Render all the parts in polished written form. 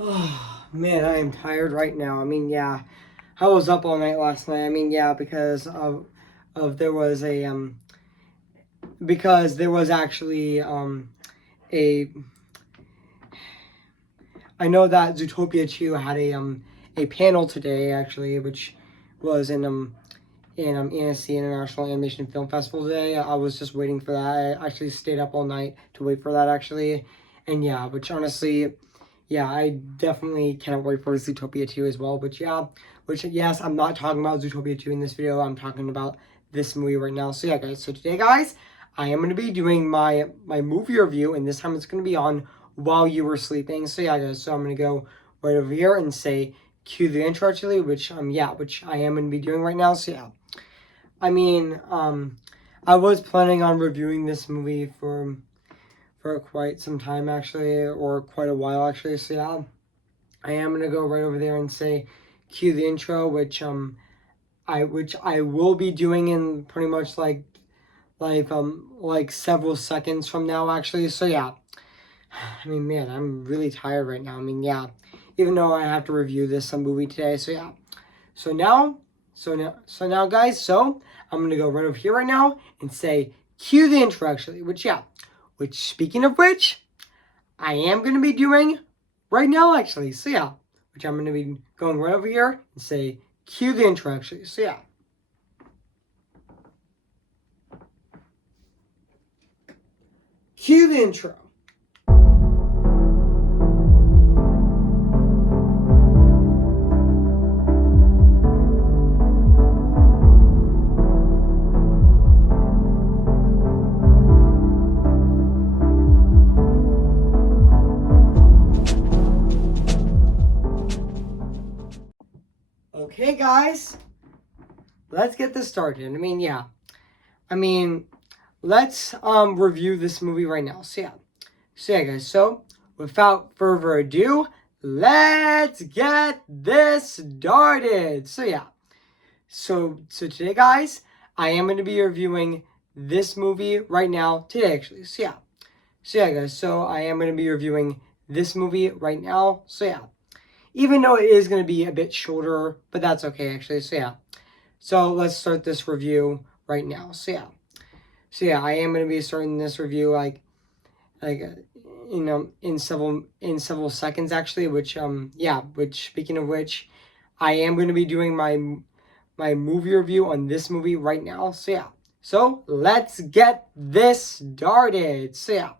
Oh, man, I am tired right now. I mean, yeah, I was up all night last night. I mean, yeah, because of there was a because there was actually a I know that Zootopia 2 had a panel today actually, which was in Annecy International Animation Film Festival today. I was just waiting for that. I actually stayed up all night to wait for that actually, and yeah, which honestly, yeah, I definitely cannot wait for Zootopia 2 as well. But yeah, which yes, I'm not talking about Zootopia 2 in this video. I'm talking about this movie right now. So yeah, guys. So today, guys, I am going to be doing my movie review, and this time it's going to be on While You Were Sleeping. So yeah, guys. So I'm going to go right over here and say cue the intro actually, which which I am going to be doing right now. So yeah. I mean, I was planning on reviewing this movie for quite some time actually, or quite a while actually. So yeah, I am gonna go right over there and say, cue the intro, which I will be doing in pretty much like several seconds from now actually. So yeah, I mean, man, I'm really tired right now. I mean, yeah, even though I have to review this movie today. So yeah, so now, so now, guys. So I'm gonna go right over here right now and say cue the intro actually. Which speaking of which, I am gonna be doing right now actually. So yeah, which I'm gonna be going right over here and say cue the intro actually. So yeah. Cue the intro. Okay, guys, let's get this started. I mean, yeah. I mean, let's review this movie right now. So yeah, guys. So without further ado, let's get this started. So yeah. So today, guys, I am going to be reviewing this movie right now today, actually. So yeah, guys. So I am going to be reviewing this movie right now. So yeah, even though it is going to be a bit shorter, but that's okay, actually. So yeah. So let's start this review right now. So yeah, I am going to be starting this review in several seconds actually. Which speaking of which, I am going to be doing my movie review on this movie right now. So yeah. So let's get this started. So yeah.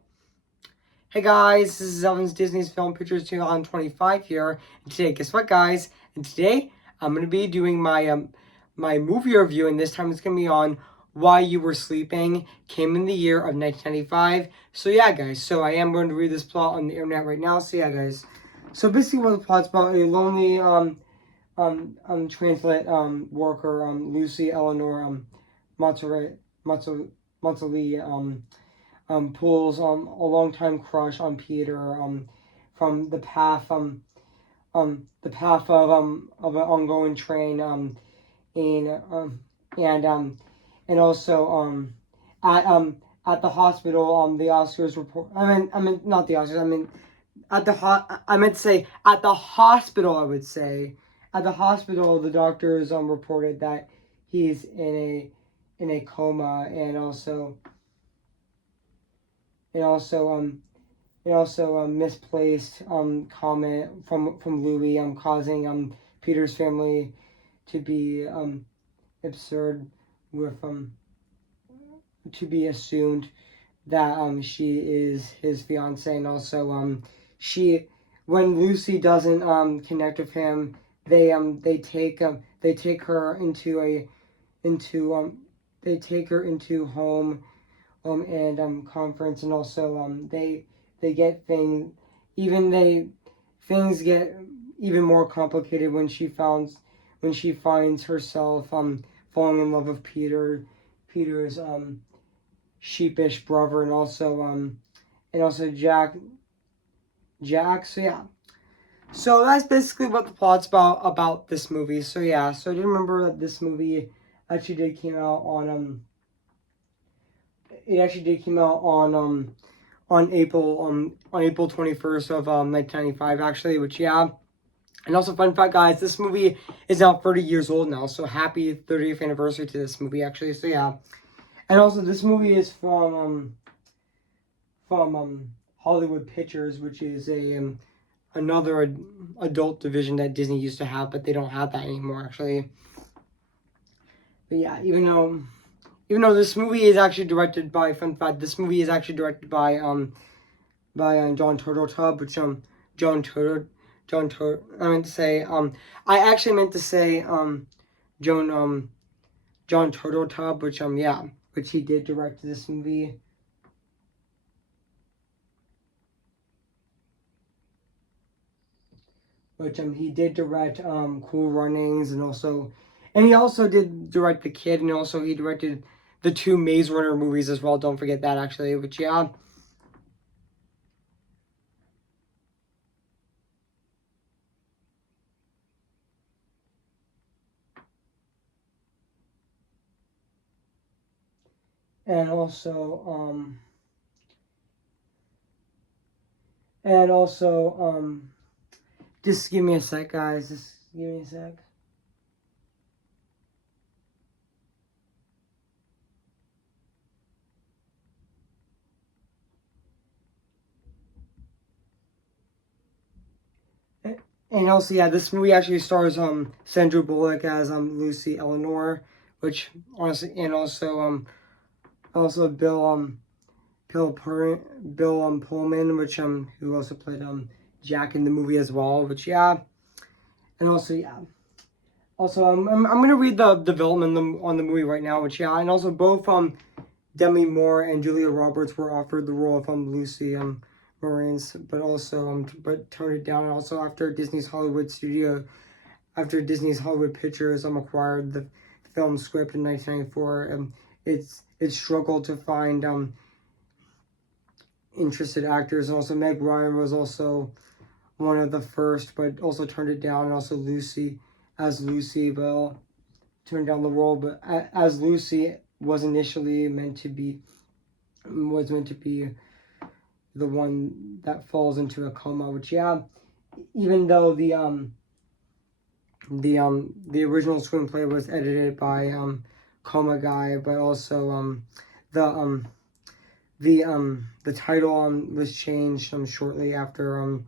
Hey guys, this is Elvin's Disney's Film Pictures 2025 here. And today, guess what, guys? And today I'm gonna be doing my movie review, and this time it's gonna be on While You Were Sleeping. Came in the year of 1995. So yeah, guys. So I am going to read this plot on the internet right now. So yeah, guys. So basically, what the plot's about: a lonely translate worker Lucy Eleanor Montali pulls a longtime crush on Peter from the path of an ongoing train in and and also at the hospital the Oscars report I mean not the Oscars, I mean at the I meant to say at the hospital. I would say at the hospital the doctors reported that he's in a coma, and also misplaced comment from Louis causing Peter's family to be absurd with to be assumed that she is his fiance, and also she when Lucy doesn't connect with him, they take her into they take her into home and conference, and also they get things get even more complicated when she finds herself falling in love with Peter's sheepish brother, and also Jack. So yeah. So that's basically what the plot's about this movie. So yeah, so I did remember that this movie actually did came out on it actually did came out on April 21st of 1995 actually, which yeah. And also, fun fact, guys, this movie is now 30 years old now, so happy 30th anniversary to this movie, actually. So yeah, and also this movie is from Hollywood Pictures, which is a another adult division that Disney used to have, but they don't have that anymore, actually. But yeah, even though this movie is actually directed by, fun fact, this movie is actually directed by John Turteltaub, which I meant to say I actually meant to say John Turteltaub, which yeah, which he did direct this movie. Which he did direct Cool Runnings, and he also did direct The Kid, and also he directed the 2 Maze Runner movies as well. Don't forget that, actually. Which yeah. And also just give me a sec, guys. Just give me a sec. And also, yeah, this movie actually stars Sandra Bullock as Lucy Eleanor, which honestly, and also Bill Pullman, which who also played Jack in the movie as well, which yeah, and also yeah. Also, I'm gonna read the development on the movie right now, which yeah, and also both Demi Moore and Julia Roberts were offered the role of Lucy Marines, but also but toned it down. And also after Disney's Hollywood Pictures acquired the film script in 1994, it struggled to find interested actors. And also Meg Ryan was also one of the first, but also turned it down. And also Lucy, but turned down the role, but as Lucy was initially meant to be the one that falls into a coma, which yeah, even though the original screenplay was edited by Coma Guy, but also the the title was changed shortly after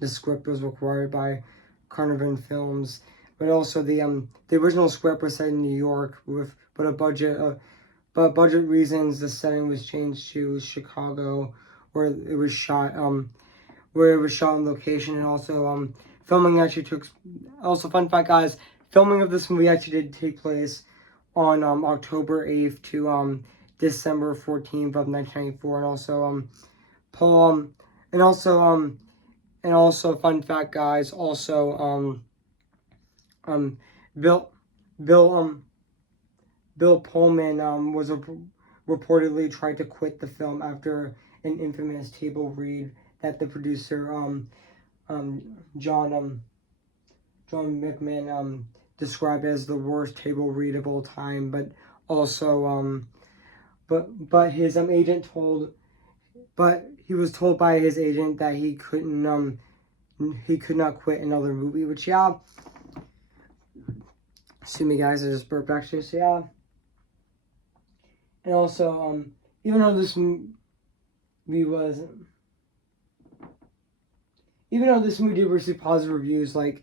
the script was required by Carnarvon Films. But also the original script was set in New York but budget reasons the setting was changed to Chicago, where it was shot on location. And also filming actually took. Also, fun fact, guys, filming of this movie actually did take place on October 8th to December 14th of 1994. And also Paul and also fun fact, guys, also Bill Bill Bill Pullman was reportedly tried to quit the film after an infamous table read that the producer John McMahon described as the worst table read of all time. But also but his agent he was told by his agent that he could not quit another movie. Which yeah, excuse me, guys, I just burped actually. So yeah. And also, even though this movie was, even though this movie did receive positive reviews, like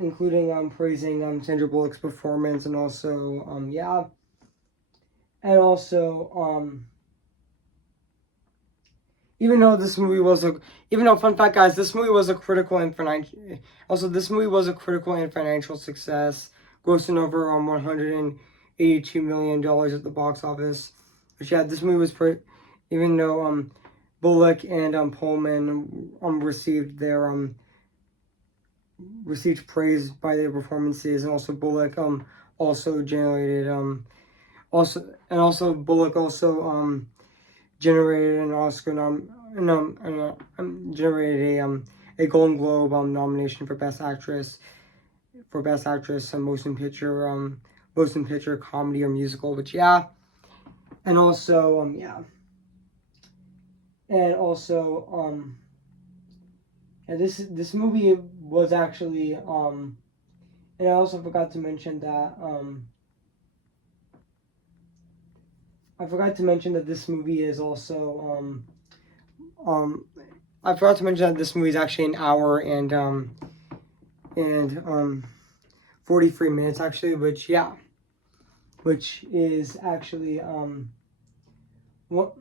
including praising Sandra Bullock's performance, and also yeah, and also even though fun fact, guys, this movie was a critical and financial success, grossing over $182 million at the box office. Which yeah, this movie was even though Bullock and Pullman received praise by their performances, and also Bullock also generated Bullock also generated an Oscar generated a Golden Globe nomination for Best Actress motion picture comedy or musical. Which yeah, and also yeah. and also and this movie was actually and I also forgot to mention that this movie is also I forgot to mention that this movie is actually an hour and 43 minutes actually, which is actually what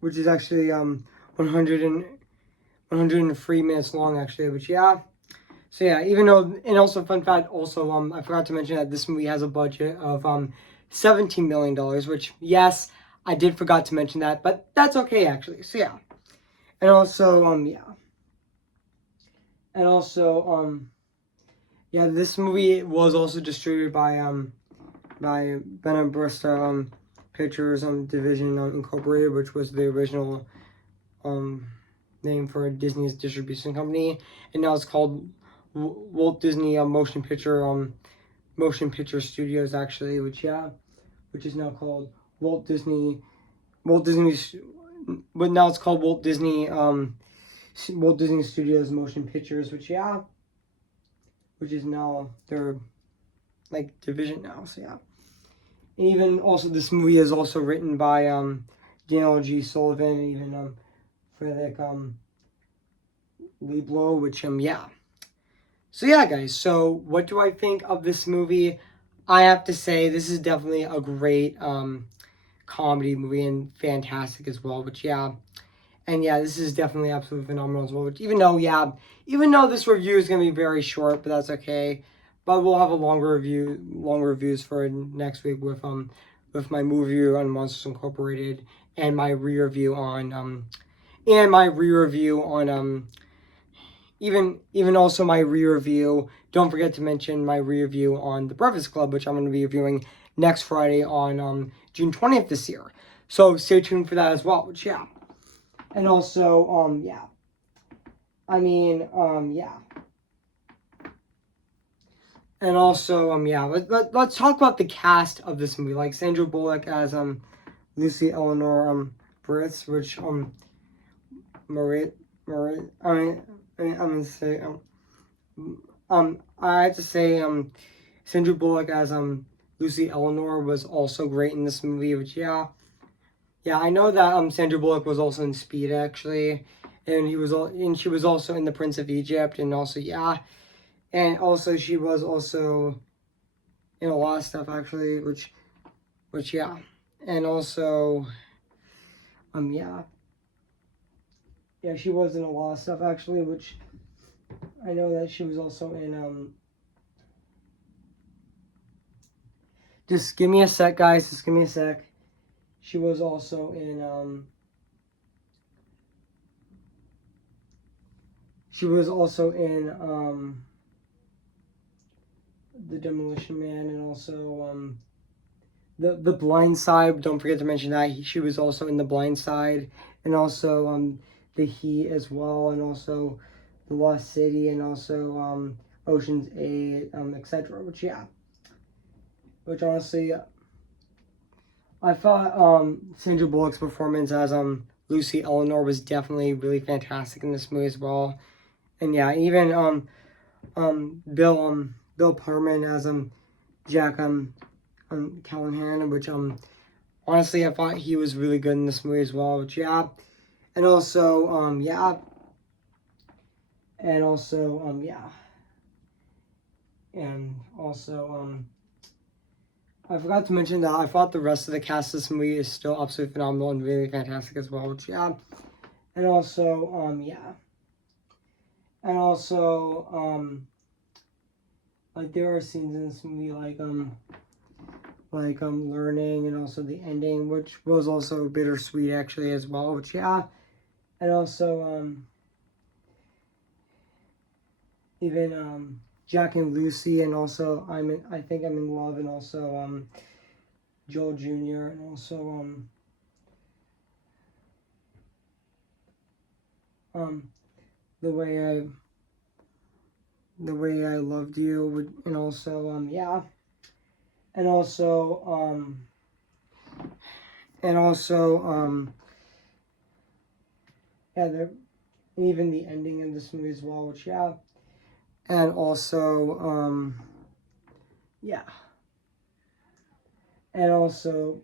which is actually 103 minutes long actually, which so yeah, even though, and also fun fact also I forgot to mention that this movie has a budget of $17 million, which yes, I did forgot to mention that, but that's okay actually. So yeah. And also and also this movie was also distributed by Bena Brista Pictures Division Incorporated, which was the original name for Disney's distribution company, and now it's called Walt Disney Motion Picture Studios actually, which is now called Walt Disney but now it's called Walt Disney Studios Motion Pictures, which is now their like division now. So yeah, and even also this movie is also written by Daniel G. Sullivan, and even Frederick Lieblow, which So yeah, guys. So what do I think of this movie? I have to say this is definitely a great comedy movie and fantastic as well. Which and this is definitely absolutely phenomenal as well. Which even though this review is gonna be very short, but that's okay. But we'll have a longer reviews for next week with my movie review on Monsters Incorporated and my re-review on even also my re-review. Don't forget to mention my re-review on The Breakfast Club, which I'm going to be reviewing next Friday on June 20th this year. So stay tuned for that as well. Which and also I mean and also let's talk about the cast of this movie. Like Sandra Bullock as Lucy Eleanor Britz, which Marie I'm gonna say I have to say Sandra Bullock as Lucy Eleanor was also great in this movie, which I know that Sandra Bullock was also in Speed actually, and she was also in The Prince of Egypt, and also and also she was also in a lot of stuff actually, which and also she was in a lot of stuff actually, which I know that she was also in just give me a sec, guys. Just give me a sec. She was also in The Demolition Man, and also the Blind Side. Don't forget to mention that she was also in The Blind Side, and also The Heat as well, and also The Lost City, and also Ocean's 8, etc. Which honestly, I thought Sandra Bullock's performance as Lucy Eleanor was definitely really fantastic in this movie as well, and even Bill Pullman as Jack Callahan, which honestly I thought he was really good in this movie as well, which and also and also and also I forgot to mention that I thought the rest of the cast of this movie is still absolutely phenomenal and really fantastic as well, which and also and also like there are scenes in this movie like learning, and also the ending, which was also bittersweet actually as well, which and also even Jack and Lucy, and also I think I'm in love, and also Joel Jr., and also the way I loved you, and also and also and also yeah, even the ending of this movie as well, which yeah, and also yeah, and also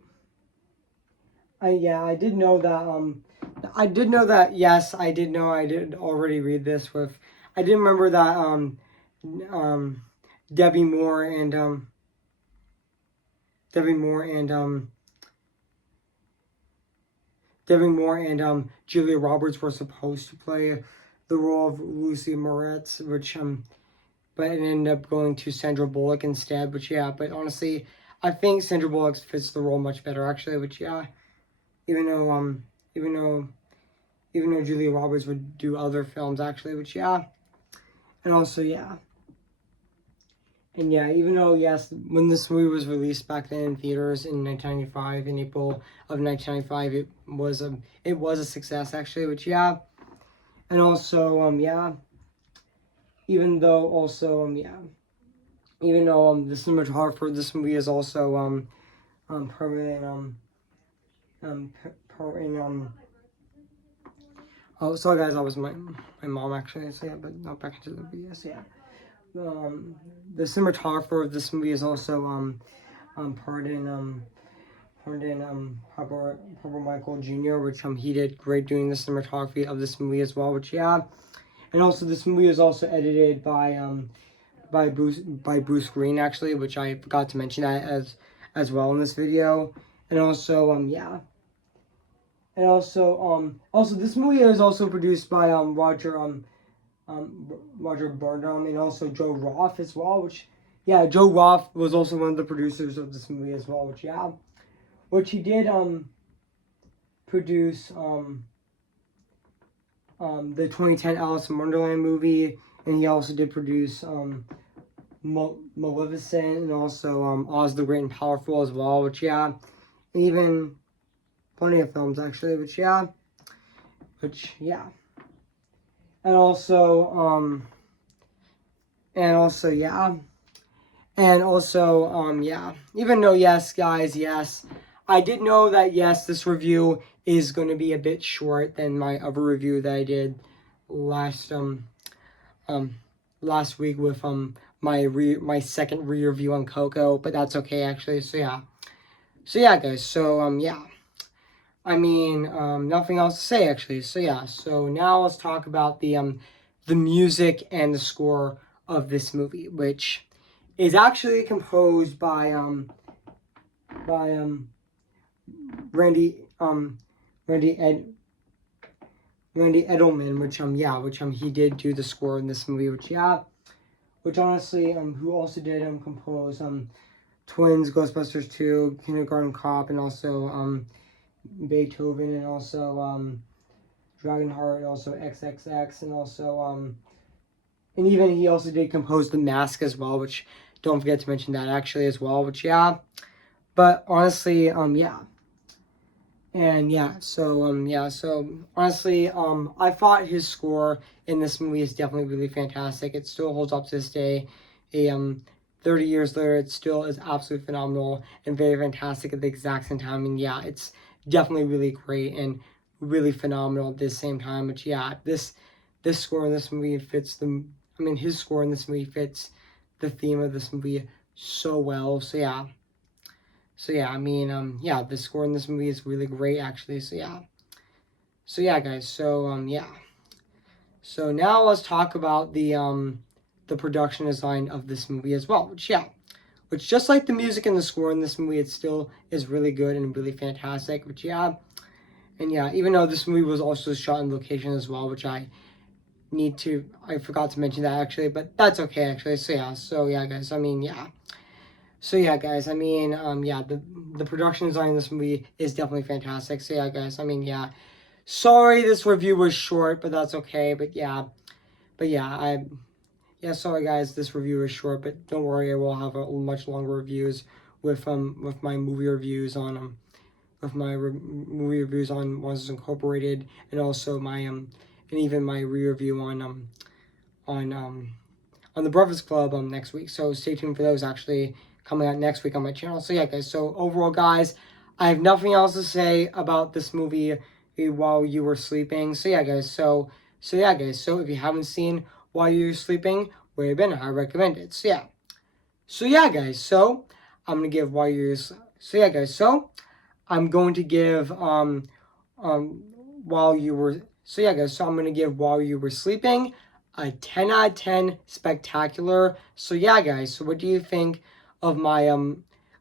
I did know that yes, I did know I did already read this with I did remember that um Debbie Moore and Debbie Moore and Debbie Moore and Julia Roberts were supposed to play the role of Lucy Moretz, which but it ended up going to Sandra Bullock instead. But yeah, but honestly, I think Sandra Bullock fits the role much better actually. Which yeah, even though even though even though Julia Roberts would do other films actually, which yeah, and also yeah. And yeah, even though yes, when this movie was released back then in theaters in 1995, in April of 1995, it was a success actually. Which yeah, and also yeah, even though also yeah, even though the cinematographer for this movie is also permanent in oh sorry guys, that was my mom actually. So yeah, but not back into the video. So yeah, the cinematographer of this movie is also Herbert Michael Jr., which he did great doing the cinematography of this movie as well, which yeah. And also this movie is also edited by Bruce Green actually, which I forgot to mention that as well in this video. And also yeah. And also this movie is also produced by Roger Burnham and also Joe Roth as well, which yeah, Joe Roth was also one of the producers of this movie as well, which yeah, which he did produce the 2010 Alice in Wonderland movie, and he also did produce Maleficent and also Oz the Great and Powerful as well, which yeah, even plenty of films actually, which yeah, and also yeah. And also, yeah, even though, yes, guys, yes, I did know that, yes, this review is going to be a bit short than my other review that I did last last week with my second re-review on Coco, but that's okay actually. So yeah, guys. So yeah, I mean nothing else to say actually. So yeah, so now let's talk about the music and the score of this movie, which is actually composed by Randy Randy Ed Randy Edelman, which he did do the score in this movie, which honestly who also did compose Twins, Ghostbusters 2, Kindergarten Cop, and also Beethoven, and also Dragonheart, and also XXX, and also and even he also did compose The Mask as well, which don't forget to mention that actually as well, which yeah. But honestly, yeah. And yeah, so honestly, I thought his score in this movie is definitely really fantastic. It still holds up to this day. 30 years later, it still is absolutely phenomenal and very fantastic at the exact same time. And yeah, it's definitely really great and really phenomenal at the same time. But yeah, this score in this movie fits his score in this movie fits the theme of this movie so well. So yeah. So yeah, yeah, the score in this movie is really great actually. So yeah. So yeah, guys. So yeah. So now let's talk about the production design of this movie as well. Which just like the music and the score in this movie, it still is really good and really fantastic. Which yeah. And yeah, even though this movie was also shot in location as well, which I forgot to mention that actually, but that's okay actually. So yeah, guys. Yeah. So yeah, guys, yeah, the production design in this movie is definitely fantastic. So yeah, guys, yeah. Sorry this review was short, but that's okay. But yeah, sorry guys, this review is short, but don't worry, I will have a much longer reviews with my movie reviews on movie reviews on Monsters Incorporated, and also my and even my re-review on the Breakfast Club next week. So stay tuned for those actually coming out next week on my channel. So yeah, guys. So overall, guys, I have nothing else to say about this movie. while you were sleeping. So yeah, guys. So yeah, guys. So if you haven't seen While You're Sleeping, where you've been, I recommend it. So yeah. So yeah, guys. So I'm gonna give While You're. So yeah, guys. So I'm going to give while you were. So yeah, guys. So I'm gonna give While You Were Sleeping a 10 out of 10 spectacular. So yeah, guys. So what do you think of my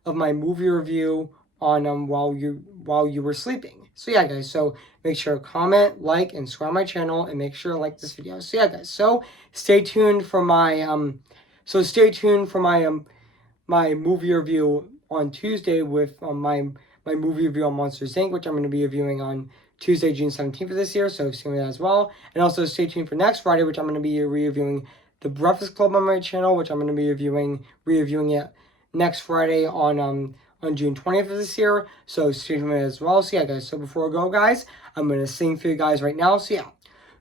movie review on While You Were Sleeping? So yeah, guys. So make sure to comment, like, and subscribe my channel, and make sure to like this video. So yeah, guys. So stay tuned for my my movie review on Tuesday with my movie review on Monsters Inc., which I'm going to be reviewing on Tuesday, June 17th of this year, so stay tuned for that as well. And also stay tuned for next Friday, which I'm going to be reviewing The Breakfast Club on my channel, which I'm going to be reviewing it next Friday on June 20th of this year, so stay tuned for that as well. So yeah, guys, so before I go, guys, I'm going to sing for you guys right now, so yeah.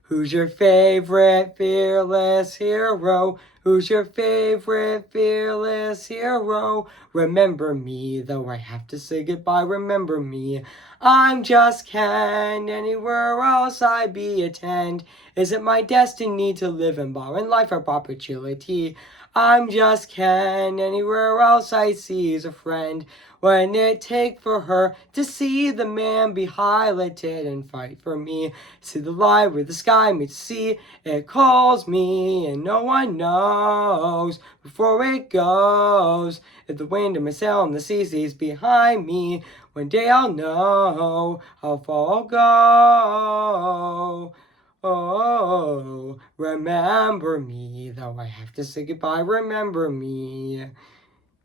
Who's your favorite fearless hero? Who's your favorite fearless hero? Remember me, though I have to say goodbye, remember me. I'm just Ken, anywhere else I be attend. Is it my destiny to live in bar and life of perpetuity? I'm just Ken, anywhere else I see is a friend. When it take for her to see the man be highlighted and fight for me. See the light where the sky meets the sea, it calls me and no one knows before it goes. If the wind in my sail and the sea stays behind me, one day I'll know how far I'll go. Oh, remember me, though I have to say goodbye, remember me.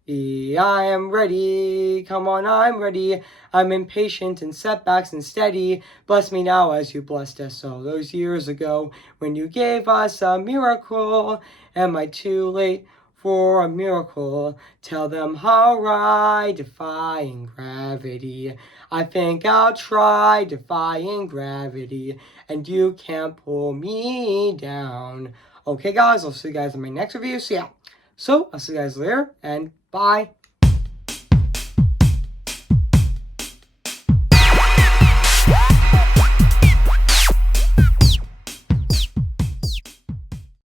I am ready, come on, I'm ready. I'm impatient in setbacks and steady. Bless me now as you blessed us all those years ago when you gave us a miracle. Am I too late for a miracle? Tell them how I defying gravity. I think I'll try defying gravity, and you can't pull me down. Okay, guys, I'll see you guys in my next review. So yeah. So, I'll see you guys later, and bye.